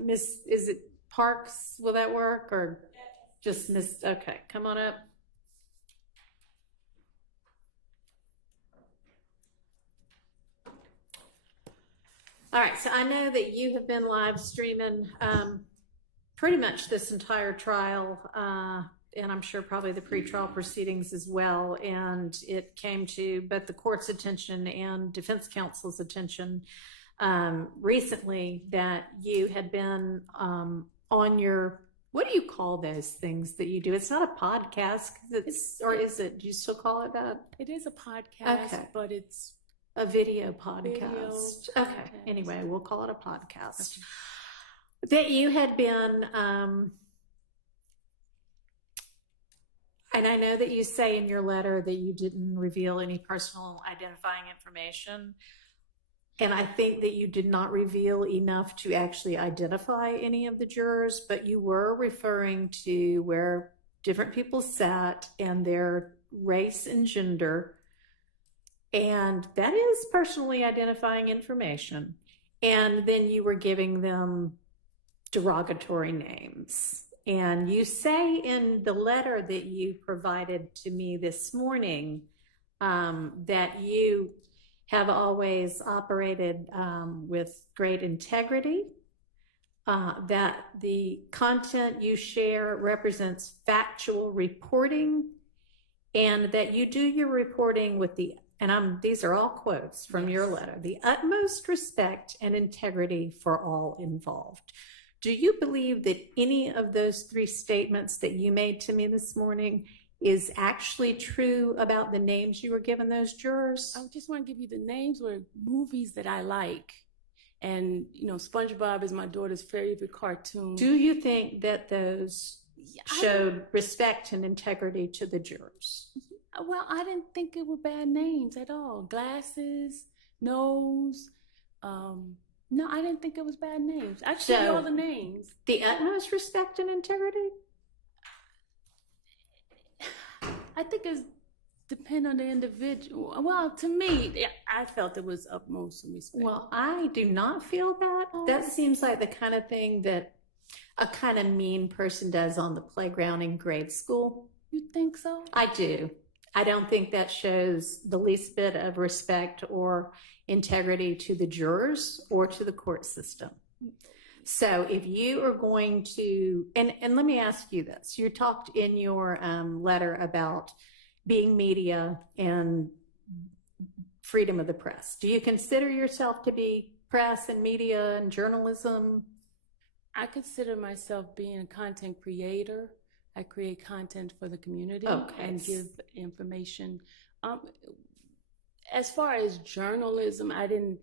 Miss, is it Parks? Will that work, or just Miss? Okay, come on up. All right, so I know that you have been live streaming pretty much this entire trial, and I'm sure probably the pretrial proceedings as well. And it came to both the court's attention and defense counsel's attention recently that you had been on your, what do you call those things that you do? It's not a podcast, or is it? Do you still call it that? It is a podcast, okay. But it's a video podcast. Okay. Anyway, we'll call it a podcast. Okay. That you had been, and I know that you say in your letter that you didn't reveal any personal identifying information. And I think that you did not reveal enough to actually identify any of the jurors, but you were referring to where different people sat and their race and gender. And that is personally identifying information. And then you were giving them derogatory names. And you say in the letter that you provided to me this morning that you have always operated with great integrity, that the content you share represents factual reporting, and that you do your reporting with the, and these are all quotes from your letter, the utmost respect and integrity for all involved. Do you believe that any of those three statements that you made to me this morning is actually true about the names you were given those jurors? I just want to give you the names were movies that I like. And, you know, SpongeBob is my daughter's favorite cartoon. Do you think that those showed respect and integrity to the jurors? Well, I didn't think it were bad names at all. Glasses, nose. No, I didn't think it was bad names. I showed you all the names. The utmost respect and integrity? I think it's depend on the individual. Well, to me, I felt it was utmost respect. Well, I do not feel that. That seems like the kind of thing that a kind of mean person does on the playground in grade school. You think so? I do. I don't think that shows the least bit of respect or integrity to the jurors or to the court system. So if you are going to, and let me ask you this, you talked in your letter about being media and freedom of the press. Do you consider yourself to be press and media and journalism? I consider myself being a content creator. I create content for the community and give information. As far as journalism, I didn't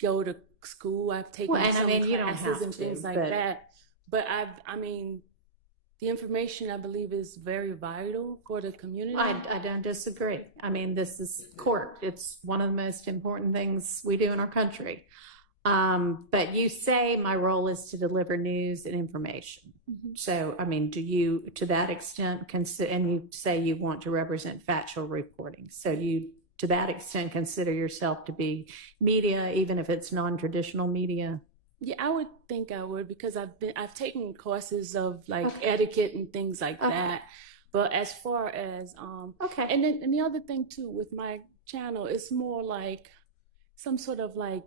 go to school. I've taken some classes and things like that. But I mean, the information I believe is very vital for the community. I don't disagree. I mean, this is court. It's one of the most important things we do in our country. But you say my role is to deliver news and information. Mm-hmm. So, I mean, do you, to that extent, consider, and you say you want to represent factual reporting. So you, to that extent, consider yourself to be media, even if it's non-traditional media? Yeah, I would think I would, because I've taken courses of like etiquette and things like that. But as far as, and then and the other thing too, with my channel, it's more like some sort of like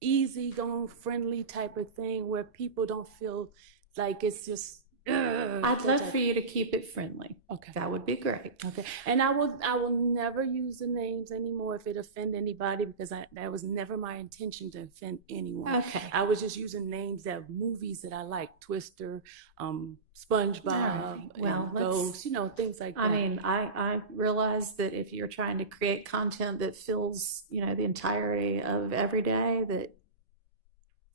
easygoing, friendly type of thing where people don't feel like it's just. I'd love for you to keep it friendly. Okay, that would be great. Okay, and I will never use the names anymore if it offend anybody, because that was never my intention to offend anyone. Okay, I was just using names that movies that I like, Twister, SpongeBob, Ghost, things like that. I mean, I realize that if you're trying to create content that fills, the entirety of every day, that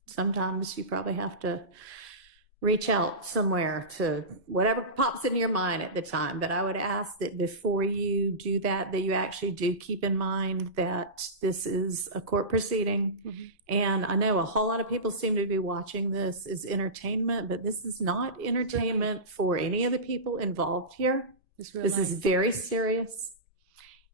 sometimes you probably have to reach out somewhere to whatever pops into your mind at the time. But I would ask that before you do that, that you actually do keep in mind that this is a court proceeding. Mm-hmm. And I know a whole lot of people seem to be watching this as entertainment, but this is not entertainment for any of the people involved here. This is very serious.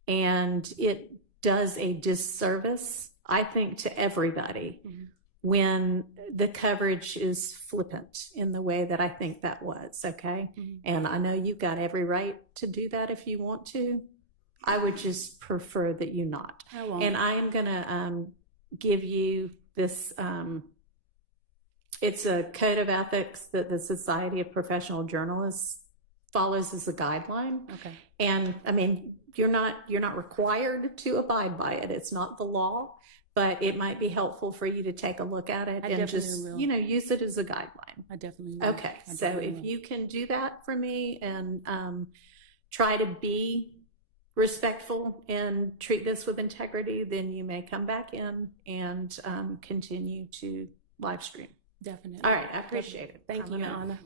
And it does a disservice, I think, to everybody. Mm-hmm. when the coverage is flippant in the way that I think that was, okay? Mm-hmm. And I know you've got every right to do that if you want to. I would just prefer that you not. I won't. And I am going to give you this, it's a code of ethics that the Society of Professional Journalists follows as a guideline. Okay. And I mean, you're not required to abide by it. It's not the law, but it might be helpful for you to take a look at it and just, use it as a guideline. I definitely will. Okay. So if you can do that for me and try to be respectful and treat this with integrity, then you may come back in and continue to live stream. Definitely. All right. I appreciate it. Thank you, Anna.